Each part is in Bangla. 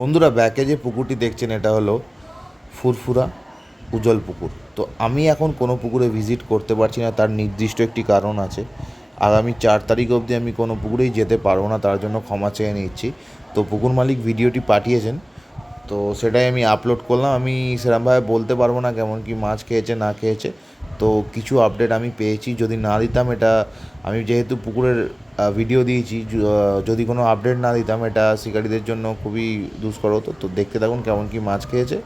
বন্ধুরা, ব্যাকে যে পুকুরটি দেখছেন, এটা হলো ফুরফুরা উজ্জ্বল পুকুর। তো আমি এখন কোনো পুকুরে ভিজিট করতে পারছি না, তার নির্দিষ্ট একটি কারণ আছে। আগামী চার তারিখ অবধি আমি কোনো পুকুরেই যেতে পারব না, তার জন্য ক্ষমা চেয়ে নিচ্ছি। তো পুকুর মালিক ভিডিওটি পাঠিয়েছেন, তো সেটাই আমি আপলোড করলাম। আমি সেরকমভাবে বলতে পারব না কেমন কি মাছ খেয়েছে, না খেয়েছে। তো কিছু আপডেট আমি পেয়েছি, যদি না দিতাম এটা আমি যেহেতু পুকুরের ভিডিও দিয়েছি যদি কোনো আপডেট না দিতাম এটা শিকারীদের জন্য খুবই দুষ্কর হতো। তো দেখতে থাকুন কেমন কি মাছ খেয়েছে।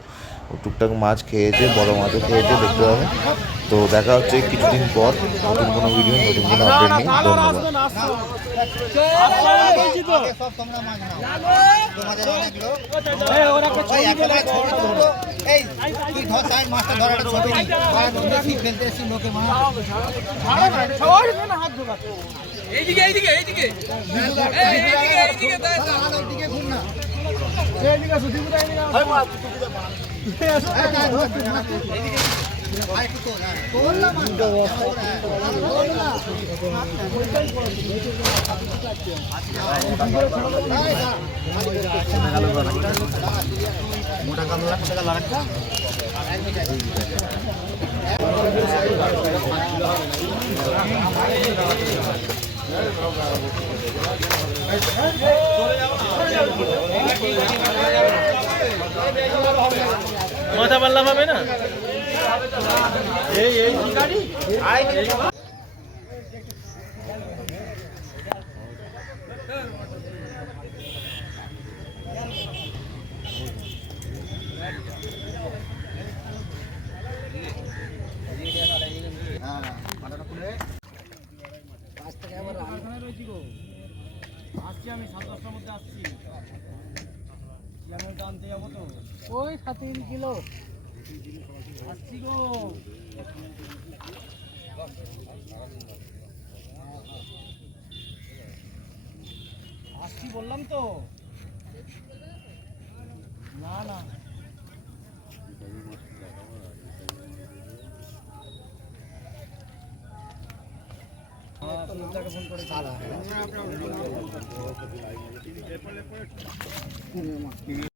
টুকটাক মাছ খেয়েছে, বড় মাছও খেয়েছে, দেখতে পাবেন। তো দেখা হচ্ছে কিছুদিন পর, নতুন কোনো ভিডিও নতুন কোনো আপডেট নিয়ে। ধন্যবাদ। মাছ আর তুই ধর তাই মাছটা ধর একটা ছবি নি আর বন্ধু কি ফেলতে এসছি লোকে মাছ এইদিকে এইদিকে এইদিকে এই, এইদিকে এইদিকে তাই। আর ওইদিকে ঘুর না এই, না, ধর, তুই মাছ তুল। ভাই, একটু তোল, হ্যাঁ। তোল না। হ্যাঁ, তোল না। মাথা পাল্লা পাবে না হ্যাঁ, আমি সাড়ে দশটার মধ্যে আসছি আমি আনতে যাব তো? ওই সাত তিন কিলো। আসছি গো। আসছি বললাম তো। না না। ফোন করে Leopard, leopard.